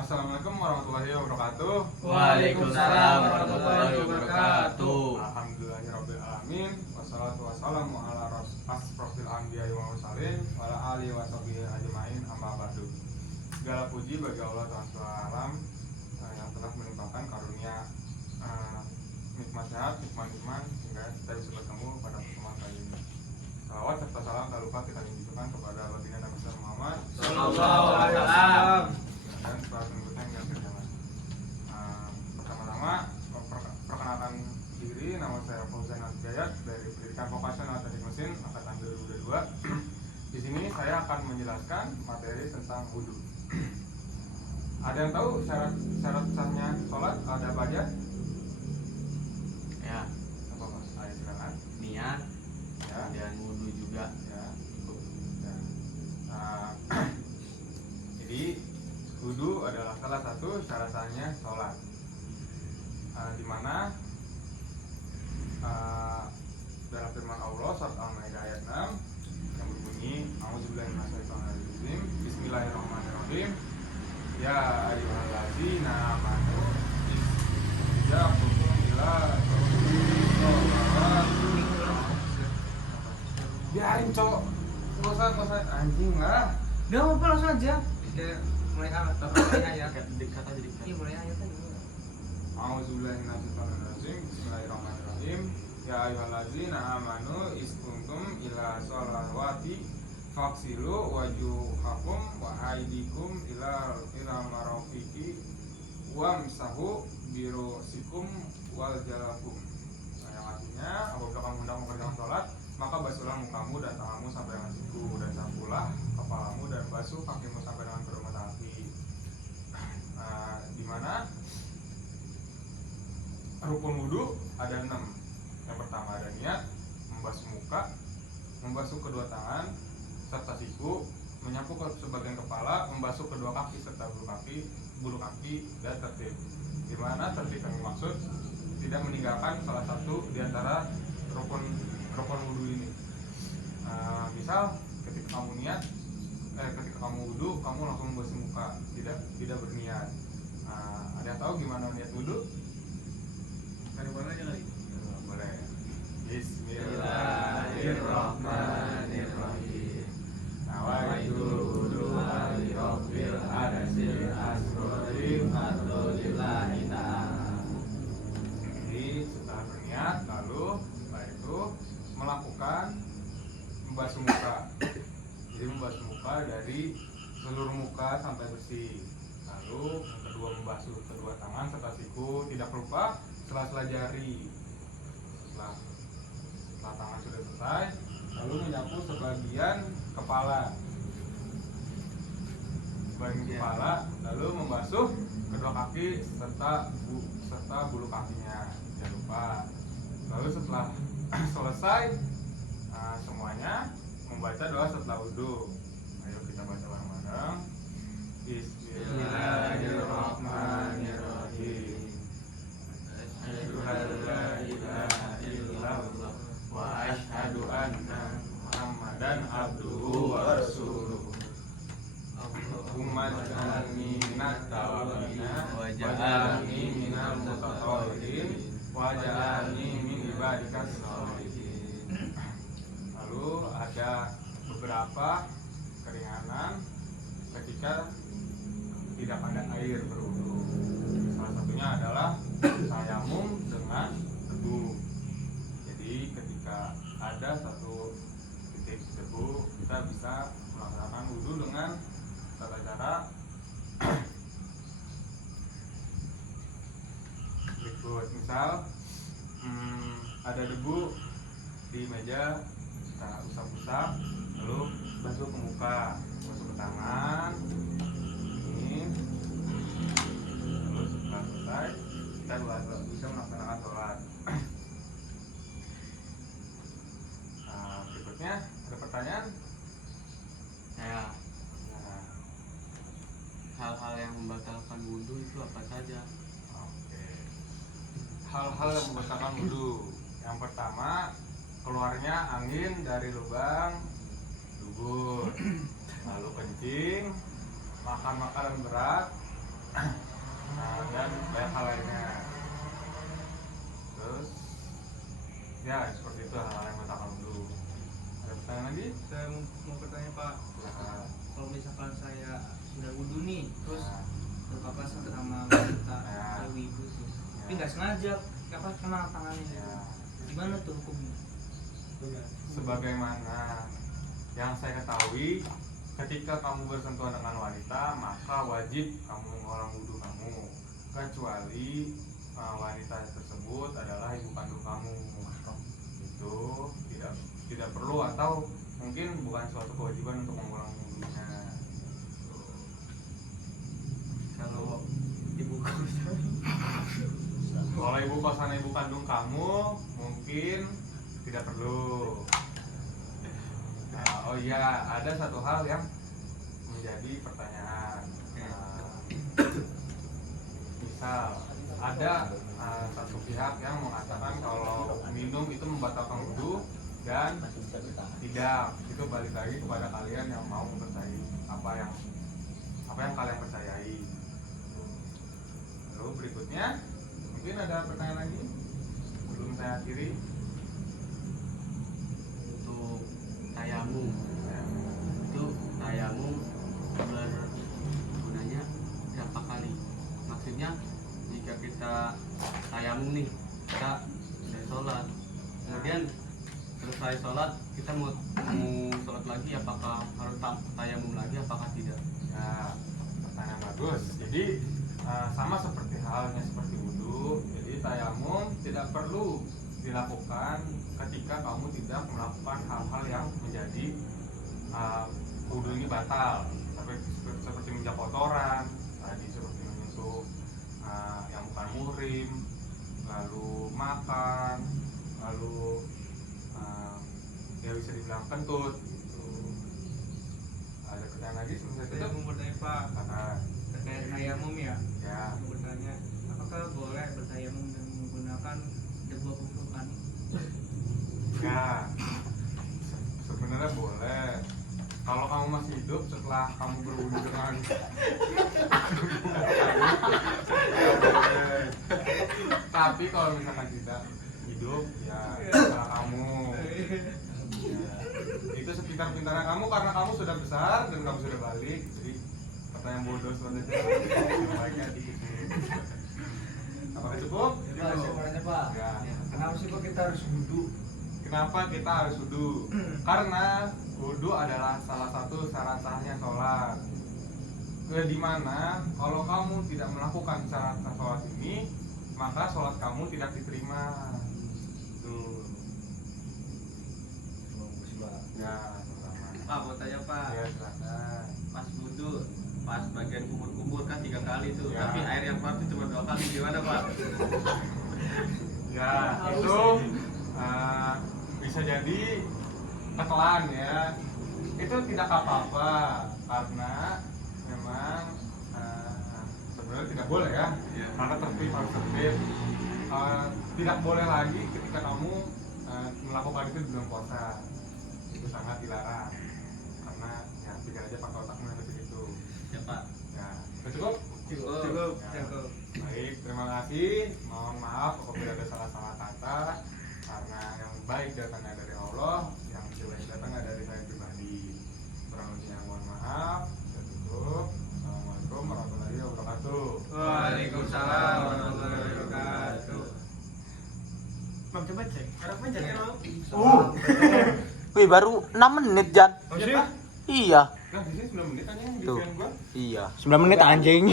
Assalamualaikum warahmatullahi wabarakatuh. Waalaikumsalam warahmatullahi wabarakatuh. Alhamdulillahirabbil alamin. Wassalatu wassalamu ala asrofil anbiya'i wal mursalin wa ala alihi washabihi ajmain, amma ba'du. Segala puji bagi Allah Tuhan Alam yang telah menimpakan karunia nikmat sehat, nikmat iman hingga kita bisa bertemu pada pertemuan kali ini. Salawat serta salam tak lupa kita tunjukkan kepada baginda Nabi Muhammad Sallallahu alaihi wasallam. Dan para pengikutnya yang berjalan. Pertama-tama perkenalkan diri, nama saya Fauzan Al-Jayat dari Pendidikan Vokasional Teknik Mesin angkatan 2022. Di sini saya akan menjelaskan materi tentang wudu. Ada yang tahu syarat sahnya sholat ada apa aja? Ya, Apa Mas? Ayo silakan. niat Ya. dan wudu juga. Ya. Ya. Jadi wudu adalah salah satu syarat sahnya sholat. Di mana dalam firman Allah surat Al-Maidah ayat 6 yang berbunyi A'udzubillahi minasyaitonirrajim Bismillahirrahmanirrahim. Ya ayyuhallazina amanu idza qumtum ila biarin cowok, nggak usah anjing lah. Udah apa langsung aja. Kayak mulai ayat. Dekat aja dekat. Iya mulai ayat aja. A'udzubillahi minasyaitonirrajim. Bismillahirrahmanirrahim. Ya ayyuhallazina amanu iskuntum ila sholawati faghsilu wujuhakum wa aydikum ila marafiqi wamsahu birusikum wal jalakum. Nah, yang artinya apabila kamu hendak mengerjakan sholat, maka basuhlah mukamu dan tanganmu sampai dengan siku, dan sapulah kepalamu dan basuh kakimu sampai dengan kedua mata kaki. Di mana rukun wudu ada 6. Yang pertama ada niat, membasuh muka, membasuh kedua tangan serta siku, menyapu ke sebagian kepala, membasuh kedua kaki serta bulu kaki dan tertib. Di mana tertib yang dimaksud tidak meninggalkan salah satu di antara rukun wudu ini. Misal ketika kamu niat, ketika kamu wudu, kamu langsung membasuh muka, tidak berniat. Ada yang tahu gimana niat wudu? Mana aja lagi. Boleh. Bismillahirrahmanirrahim. Nawaitul wudu'a li rabbil arasil asrori lillahi ta'ala. Jadi setelah berniat, lalu setelah itu melakukan membasuh muka. Jadi membasuh muka dari seluruh muka sampai bersih. Lalu yang kedua membasuh kedua tangan serta siku, tidak lupa sela-sela jari. Setelah tangan sudah selesai, lalu menyapu sebagian kepala, lalu membasuh kedua kaki serta bulu kakinya, jangan lupa. Lalu setelah selesai semuanya, membaca doa setelah wudhu. Ayo kita baca bareng-bareng. Bismillahirrahmanirrahim. Asyhadu an la ilaha illallah wa asyhadu anna Muhammadan abduhu wa rasuluh. Allahumma ij'alni minat tawabina waj'alni minal mutatahhirin waj'alni min ibadikas sholihin. Lalu ada beberapa keringanan ketika tidak ada air berwudu. Salah satunya adalah tayamum dengan debu. Jadi ketika ada satu titik debu, kita bisa melaksanakan wudu dengan tata cara berikut. Misal ada debu di meja, kita usap-usap, lalu basuh ke muka, basuh ke tangan ini, lalu setelah selesai kita bisa melaksanakan sholat. Berikutnya ada pertanyaan? Ya, Nah, hal-hal yang membatalkan wudu itu apa saja? oke. Hal-hal yang membatalkan wudu. Yang pertama, keluarnya angin dari lubang dubur, lalu kencing, makan makanan berat, dan banyak hal lainnya. Terus ya seperti itu hal-hal yang batalkan wudu. Ada pertanyaan lagi? Saya mau bertanya Pak, Silakan. kalau misalkan saya sudah wudhu nih, terus Nah, berpapasan sama wanita Ya. atau ibu tuh, tapi Ya. nggak sengaja, apa kena tangannya? ya. Gimana tuh hukumnya? Sebagaimana yang saya ketahui, ketika kamu bersentuhan dengan wanita, maka wajib kamu mengulang wudhu kamu, kecuali wanita tersebut adalah ibu kandung kamu. Itu tidak perlu atau mungkin bukan suatu kewajiban untuk mengulang wudhunya. Kalau ibu kamu Kalau ibu kosan ibu kandung kamu mungkin tidak perlu. Oh iya, ada satu hal yang menjadi pertanyaan. Misal ada satu pihak yang mengatakan kalau minum itu membatalkan wudhu dan tidak. Itu balik lagi kepada kalian yang mau mempercayai apa yang kalian percayai. Lalu berikutnya mungkin ada pertanyaan lagi sebelum saya akhiri. untuk tayamum itu tayamum bergunanya berapa kali? Maksudnya jika kita tayamum nih, kita sudah sholat, kemudian selesai sholat kita mau sholat lagi, apakah harus tayamum lagi apakah tidak? Ya, pertanyaan bagus. Jadi sama seperti halnya seperti wudhu. Jadi tayamum tidak perlu dilakukan ketika kamu tidak melakukan hal-hal yang menjadi wudhu ini batal, seperti menginjak kotoran, tadi seperti menyentuh yang bukan muhrim, lalu makan, lalu ya bisa dibilang kentut. Gitu. Ada pertanyaan lagi sebelum saya Saya tutup? mau bertanya Pak, terkait tayamum ya. Ya, Mau bertanya, apakah boleh bertayamum dan menggunakan debu vulkanik? ya. Sebenarnya boleh. Kalau kamu masih hidup setelah kamu berwudu dengan boleh. Tapi kalau misalkan tidak hidup, ya terserah kamu. Ya. Itu sepintar-pintarnya kamu karena kamu sudah besar dan kamu sudah balik. Jadi pertanyaan bodoh seperti itu baiknya dikit. Apakah cukup? Pak, saya mau nanya Pak, Ya. kenapa sih Pak kita harus wudhu? Kenapa kita harus wudhu? Karena wudhu adalah salah satu syarat sahnya sholat. Di mana kalau kamu tidak melakukan syarat sah sholat ini, maka sholat kamu tidak diterima. Tuh. Bagus Pak. Ya, sama. Pak, mau tanya Pak, Ya, silakan. pas wudhu pas bagian kubur-kubur kan 3 kali tuh, Ya. tapi air yang keluar tuh cuma 2 kali, gimana Pak? Ya, itu bisa jadi ketelan ya. Itu tidak apa-apa karena memang sebenarnya tidak boleh ya. Iya. Karena tertib harus tertib. Tidak boleh lagi ketika kamu melakukan itu di bulan puasa. Itu sangat dilarang. Karena ya pikir aja pakai otakmu nanti begitu. Ya Pak. Ya, udah cukup? Cukup, Ya. cukup. Baik, terima kasih. Mohon maaf apabila ada salah-salah kata karena yang baik datangnya dari Allah, yang jelek datangnya dari saya pribadi. Kurang lebihnya mohon maaf. Saya tutup. Assalamualaikum warahmatullahi wabarakatuh. Waalaikumsalam warahmatullahi wabarakatuh. Bang, coba cek. Ada apa cek? Wih, baru 6 menit, Jan. Oh, iya? Iya. Nah, di sini 9 menit aja yang Tuh. gua. Iya. 9 menit anjing.